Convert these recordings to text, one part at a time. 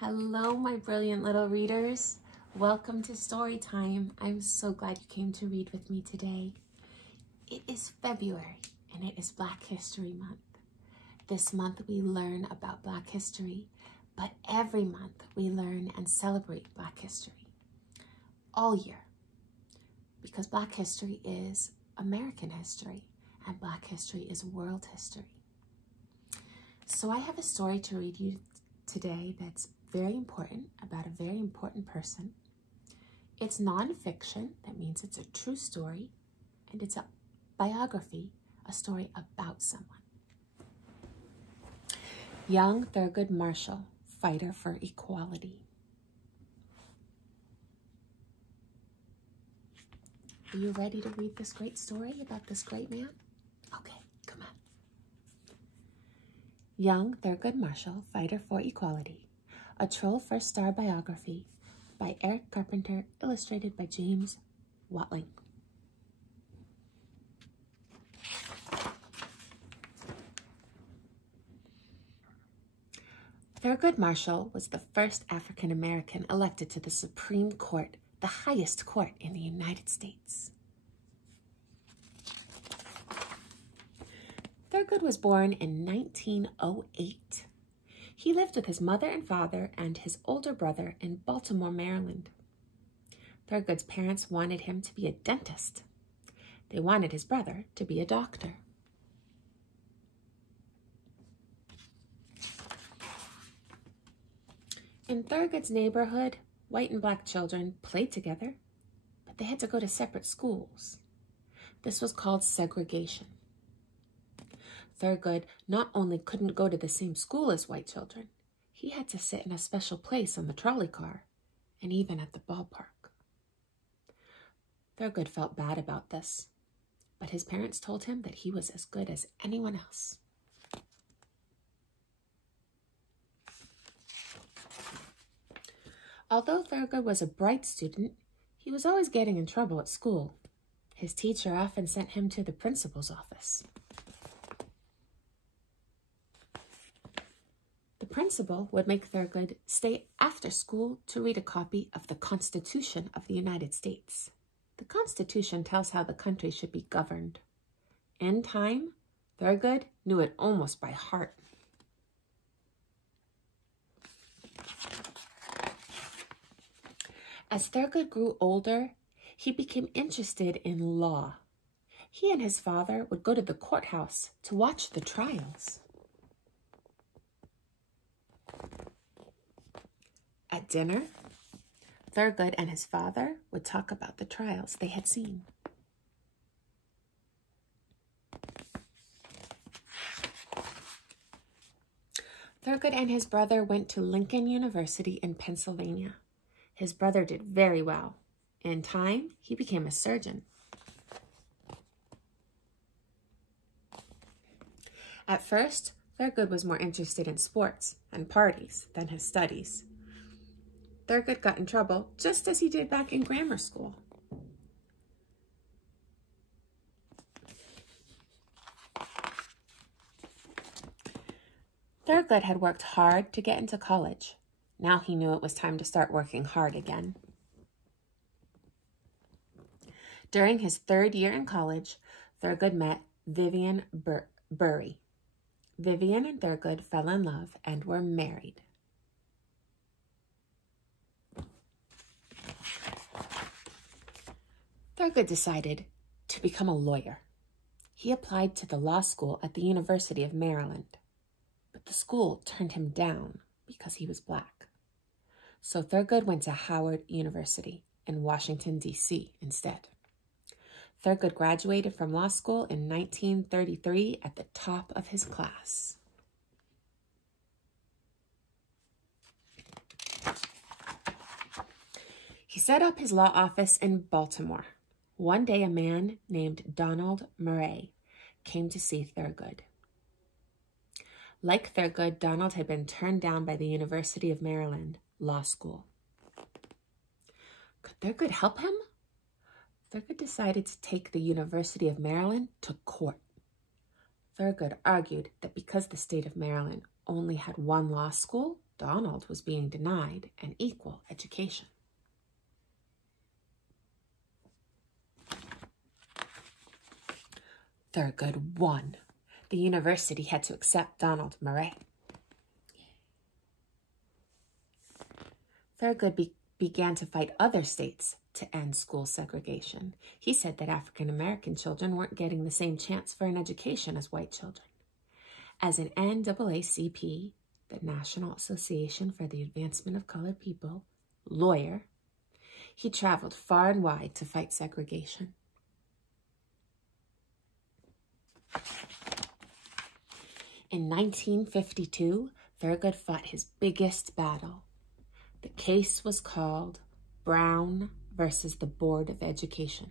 Hello, my brilliant little readers. Welcome to story time. I'm so glad you came to read with me today. It is February and it is Black History Month. This month we learn about Black history, but every month we learn and celebrate Black history all year, because Black history is American history and Black history is world history. So I have a story to read you today that's very important, about a very important person. It's nonfiction, that means it's a true story, and it's a biography, a story about someone. Young Thurgood Marshall, fighter for equality. Are you ready to read this great story about this great man? Okay, come on. Young Thurgood Marshall, fighter for equality. A Troll First Star biography by Eric Carpenter, illustrated by James Watling. Thurgood Marshall was the first African American elected to the Supreme Court, the highest court in the United States. Thurgood was born in 1908. He lived with his mother and father and his older brother in Baltimore, Maryland. Thurgood's parents wanted him to be a dentist. They wanted his brother to be a doctor. In Thurgood's neighborhood, white and black children played together, but they had to go to separate schools. This was called segregation. Thurgood not only couldn't go to the same school as white children, he had to sit in a special place on the trolley car and even at the ballpark. Thurgood felt bad about this, but his parents told him that he was as good as anyone else. Although Thurgood was a bright student, he was always getting in trouble at school. His teacher often sent him to the principal's office. The principal would make Thurgood stay after school to read a copy of the Constitution of the United States. The Constitution tells how the country should be governed. In time, Thurgood knew it almost by heart. As Thurgood grew older, he became interested in law. He and his father would go to the courthouse to watch the trials. At dinner, Thurgood and his father would talk about the trials they had seen. Thurgood and his brother went to Lincoln University in Pennsylvania. His brother did very well. In time, he became a surgeon. At first, Thurgood was more interested in sports and parties than his studies. Thurgood got in trouble just as he did back in grammar school. Thurgood had worked hard to get into college. Now he knew it was time to start working hard again. During his third year in college, Thurgood met Vivian Bury. Vivian and Thurgood fell in love and were married. Thurgood decided to become a lawyer. He applied to the law school at the University of Maryland, but the school turned him down because he was black. So Thurgood went to Howard University in Washington, D.C. instead. Thurgood graduated from law school in 1933 at the top of his class. He set up his law office in Baltimore. One day, a man named Donald Murray came to see Thurgood. Like Thurgood, Donald had been turned down by the University of Maryland Law School. Could Thurgood help him? Thurgood decided to take the University of Maryland to court. Thurgood argued that because the state of Maryland only had one law school, Donald was being denied an equal education. Thurgood won. The university had to accept Donald Murray. Thurgood began to fight other states to end school segregation. He said that African American children weren't getting the same chance for an education as white children. As an NAACP, the National Association for the Advancement of Colored People, lawyer, he traveled far and wide to fight segregation. In 1952, Thurgood fought his biggest battle. The case was called Brown versus the Board of Education.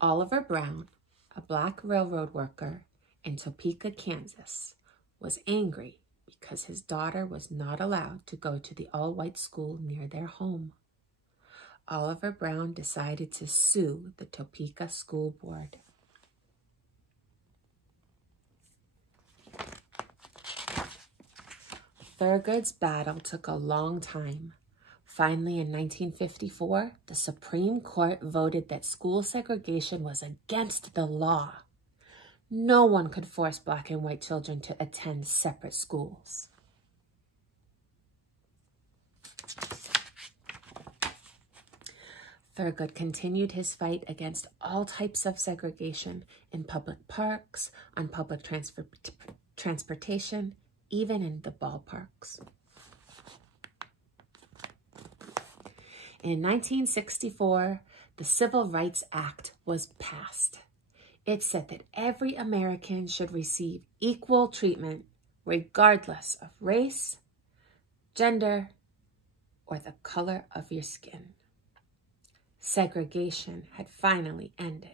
Oliver Brown, a black railroad worker in Topeka, Kansas, was angry because his daughter was not allowed to go to the all-white school near their home. Oliver Brown decided to sue the Topeka School Board. Thurgood's battle took a long time. Finally, in 1954, the Supreme Court voted that school segregation was against the law. No one could force black and white children to attend separate schools. Thurgood continued his fight against all types of segregation in public parks, on public transportation, even in the ballparks. In 1964, the Civil Rights Act was passed. It said that every American should receive equal treatment regardless of race, gender, or the color of your skin. Segregation had finally ended.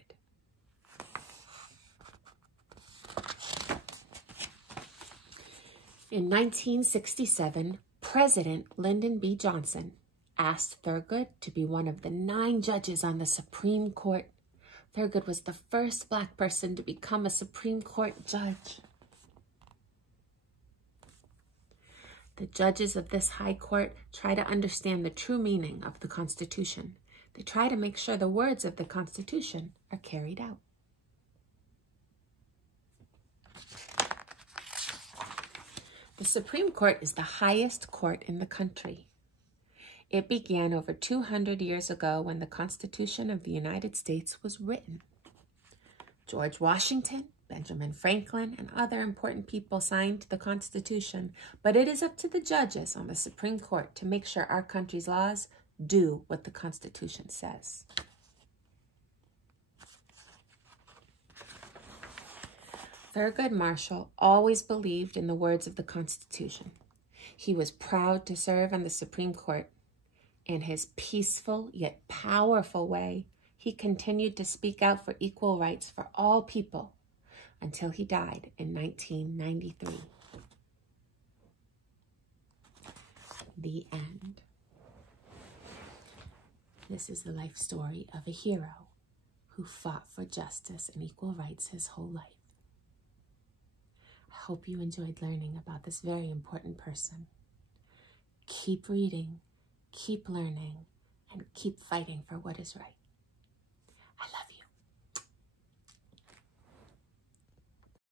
In 1967, President Lyndon B. Johnson asked Thurgood to be one of the 9 judges on the Supreme Court. Thurgood was the first black person to become a Supreme Court judge. The judges of this high court try to understand the true meaning of the Constitution. They try to make sure the words of the Constitution are carried out. The Supreme Court is the highest court in the country. It began over 200 years ago when the Constitution of the United States was written. George Washington, Benjamin Franklin, and other important people signed the Constitution, but it is up to the judges on the Supreme Court to make sure our country's laws do what the Constitution says. Thurgood Marshall always believed in the words of the Constitution. He was proud to serve on the Supreme Court. In his peaceful yet powerful way, he continued to speak out for equal rights for all people until he died in 1993. The end. This is the life story of a hero who fought for justice and equal rights his whole life. I hope you enjoyed learning about this very important person. Keep reading, keep learning, and keep fighting for what is right.